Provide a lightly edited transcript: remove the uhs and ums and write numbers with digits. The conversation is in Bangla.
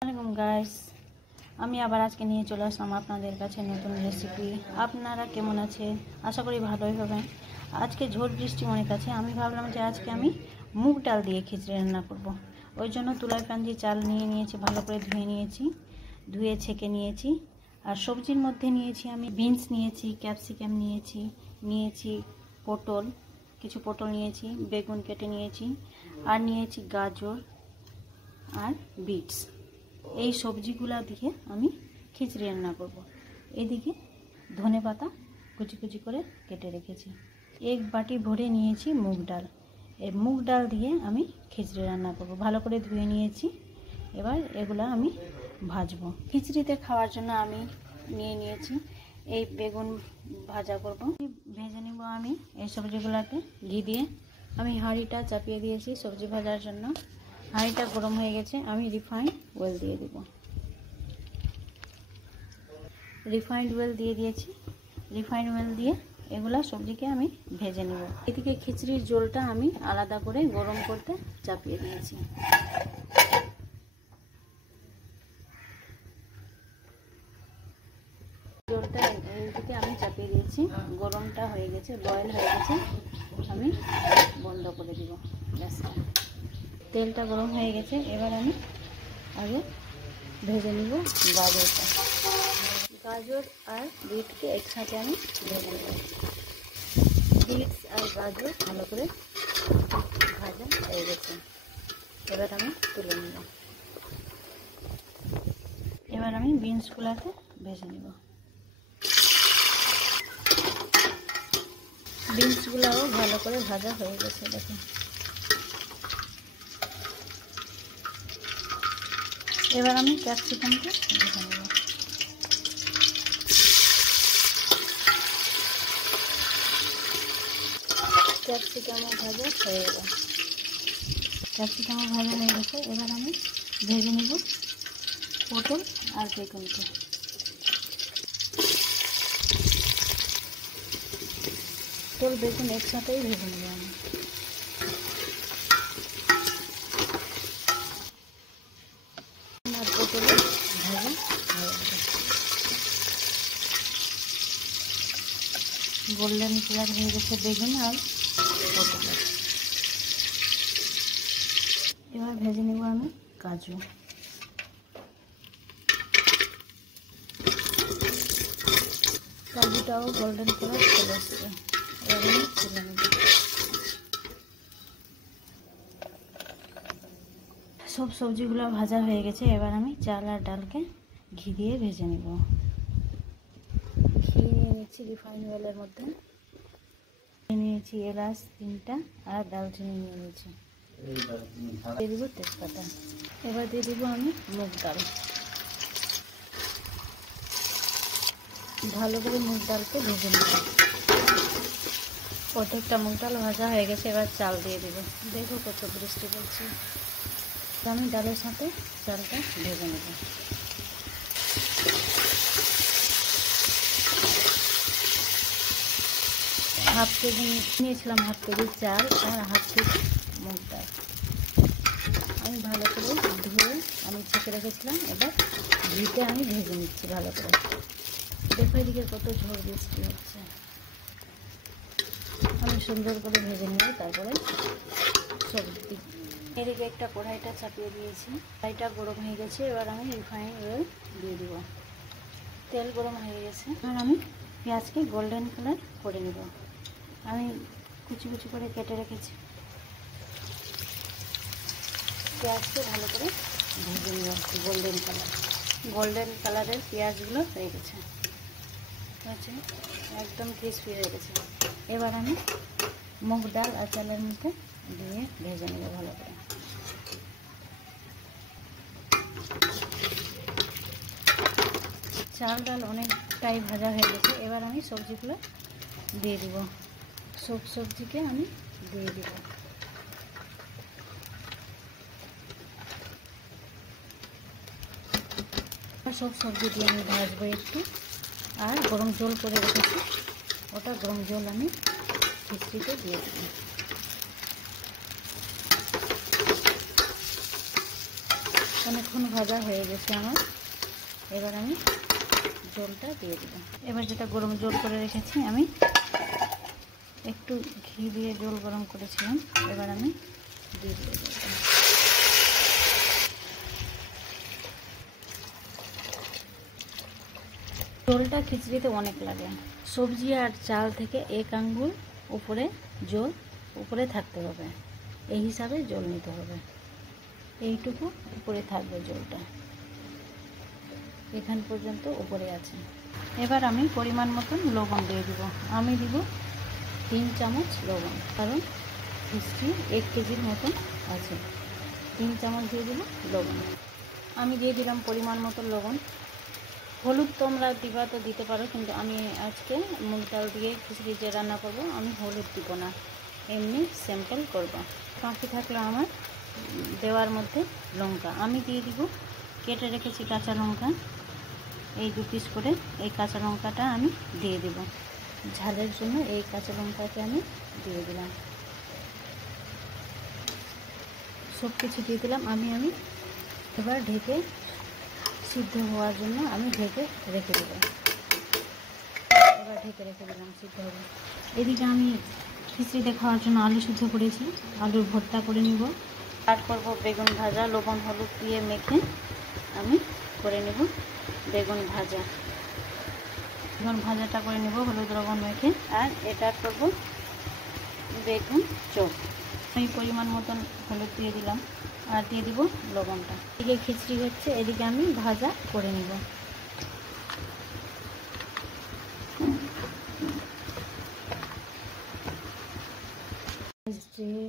আসসালামু গাইস, আমি আবার আজকে নিয়ে চলে আসলাম আপনাদের কাছে নতুন রেসিপি। আপনারা কেমন আছেন? আশা করি ভালোই হবেন। আজকে ঝড় বৃষ্টি অনেক আছে, আমি ভাবলাম যে আজকে আমি মুগ ডাল দিয়ে খিচুড়ি রান্না করব। ওই জন্য তুলায় প্যান দিয়ে চাল নিয়েছি, ভালো করে ধুয়ে ছেঁকে নিয়েছি। আর সবজির মধ্যে নিয়েছি আমি বিনস নিয়েছি, ক্যাপসিকাম নিয়েছি কিছু পটল নিয়েছি, বেগুন কেটে নিয়েছি, আর নিয়েছি গাজর আর বিটস। এই সবজিগুলা দিয়ে আমি খিচুড়ি রান্না করব। এদিকে ধনেপাতা কুচি কুচি করে কেটে রেখেছি। এক বাটি ভরে নিয়েছি মুগ ডাল। এই মুগ ডাল দিয়ে আমি খিচুড়ি রান্না করব। ভালো করে ধুয়ে নিয়েছি। এবার এগুলা আমি ভাজবো। খিচুড়িতে খাওয়ার জন্য আমি নিয়েছি এই বেগুন ভাজা করব। ভেজে নিব আমি এই সবজিগুলোকে ঘি দিয়ে। আমি হাঁড়িটা চাপিয়ে দিয়েছি সবজি ভাজার জন্য। হাঁড়িটা গরম হয়ে গেছে, আমি রিফাইন্ড অয়েল দিয়ে দিব। রিফাইন্ড অয়েল দিয়ে দিয়েছি। রিফাইন্ড অয়েল দিয়ে এগুলা সবজিকে আমি ভেজে নেব। এদিকে খিচুড়ির জলটা আমি আলাদা করে গরম করতে চাপিয়ে দিয়েছি। জলটা এইদিকে আমি চাপিয়ে দিয়েছি। গরমটা হয়ে গেছে, বয়েল হয়ে গেছে। আমি বন্ধ করে দিব গ্যাসটা। তেলটা গরম হয়ে গেছে। এবার আমি আগে ভেজে নিব গাজরটা। গাজর আর বিটকে একসাথে আমি ভেজে নেব। বিটস আর গাজর ভালো করে ভাজা হয়ে গেছে। এবার আমি তুলে নেব। এবার আমি বিনসগুলোকে ভেজে নেব। বিনসগুলোও ভালো করে ভাজা হয়ে গেছে, দেখুন। এবার আমি ক্যাপসিকামকে ভেজে নেব। ক্যাপসিকামও ভাজা হয়ে গেল। ক্যাপসিকামও ভাজা হয়ে গেছে। এবার আমি ভেজে নেব পটল আর বেগুনকে। পটল বেগুন একসাথেই ভেজে নেব আমি। আর পটল ভাজা হয়ে গেছে, গোল্ডেন কালার হয়ে গেছে বেগুন আর পটল। এবার ভেজে নেব আমি কাজু। কাজুটাও গোল্ডেন কালার চলে আসছে। এবার আমি তুলে নেব। সব সবজিগুলো ভাজা হয়ে গেছে। এবার আমি চাল আর ডালকে ঘি দিয়ে ভেজে নেব। ঘি নিয়ে নিচ্ছি রিফাইন অয়েলের মধ্যে। নিয়েছি এলাচ 3টা আর দালচিনি নিয়ে নিয়েছি। দিয়ে দেবো তেজপাতা। এবার দিয়ে দেবো আমি মুগ ডাল। ভালো করে মুগ ডালকে ভেজে নেব। প্রত্যেকটা মুগ ডাল ভাজা হয়ে গেছে। এবার চাল দিয়ে দেবো। দেখো কত বৃষ্টি পড়ছে। আমি ডালের সাথে চালটা ভেজে নেব। হাফ কেজি নিয়েছিলাম, হাফ কেজি চাল আর হাফ কেজি মুগ ডাল। আমি ভালো করে ধুয়ে আমি ছেঁকে রেখেছিলাম। এবার ঘিতে আমি ভেজে নিচ্ছি ভালো করে। দেখো এদিকে কত ঝড় বৃষ্টি হচ্ছে। আমি সুন্দর করে ভেজে নেব। তারপরে সবজি এদিকে একটা কড়াইটা চাপিয়ে দিয়েছি। কড়াইটা গরম হয়ে গেছে। এবার আমি রিফাইন অয়েল দিয়ে দেব। তেল গরম হয়ে গেছে। এবার আমি পেঁয়াজকে গোল্ডেন কালার করে নেব। আমি কুচি কুচি করে কেটে রেখেছি। পেঁয়াজকে ভালো করে ভেজে নেব। গোল্ডেন কালারের পেঁয়াজগুলো হয়ে গেছে, একদম ক্রিস্পি হয়ে গেছে। এবার আমি মুগ ডাল আর চালের মধ্যে দিয়ে ভেজে নেব ভালো করে। চাল ডাল অনেকটাই ভাজা হয়ে গেছে। এবার আমি সবজিগুলো দিয়ে দিব। সব সবজিকে আমি দিয়ে দিব। সব সবজি দিয়ে আমি ভাজবো একটু। আর গরম জল করে রেখেছি, ওটা গরম জল আমি খিচুড়িতে দিয়ে দেব। অনেকক্ষণ ভাজা হয়ে গেছে আমার। এবার আমি জলটা দিয়ে দেব। এবার যেটা গরম জল করে রেখেছি, আমি একটু ঘি দিয়ে জল গরম করেছিলাম, এবার আমি দিয়ে দেব। জলটা খিচড়িতে অনেক লাগে। সবজি আর চাল থেকে 1 আঙ্গুল উপরে জল উপরে থাকতে হবে, এই হিসাবে জল নিতে হবে। এইটুকু উপরে থাকবে জলটা, এখান পর্যন্ত উপরে আছে। এবার আমি পরিমাণ মতন লবণ দিয়ে দিব। আমি দিব 3 চামচ লবণ, কারণ খিচড়ি 1 কেজির মতন আছে। 3 চামচ দিয়ে দিব লবণ। আমি দিয়ে দিলাম পরিমাণ মতো লবণ। হলুদ তোমরা দিবা তো দিতে পারো, কিন্তু আমি আজকে মুগ ডাল দিয়ে খিচড়ি যে রান্না করব, আমি হলুদ দিব না, এমনি সিম্পল করব। বাকি থাকলো আমার দেওয়ার মধ্যে লঙ্কা। আমি দিয়ে দিব কেটে রেখেছি কাঁচা লঙ্কা, এই 2 পিস করে। এই কাঁচা লঙ্কাটা আমি দিয়ে দেব ঝালের জন্য। এই কাঁচা লঙ্কাকে আমি দিয়ে দিলাম, সব কিছু দিয়ে দিলাম। আমি এবার ঢেকে সিদ্ধ হওয়ার জন্য আমি ঢেকে রেখে দেব। এবার ঢেকে রেখে দিলাম, সিদ্ধ হবে। এদিকে আমি খিচড়িতে খাওয়ার জন্য আলু সিদ্ধ করেছি, আলুর ভর্তা করে নিব। আর করব বেগুন ভাজা, লবণ হলুদ দিয়ে মেখে আমি করে নেব বেগুন ভাজা। বেগুন ভাজাটা করে নেব হলুদ লবণ মেখে। আর এটা করব বেগুন চপ। আমি পরিমাণ মতন হলুদ দিয়ে দিলাম, আর দিয়ে দিব লবণটা। এদিকে খিচড়ি হচ্ছে, এদিকে আমি ভাজা করে নিব। খিচড়ি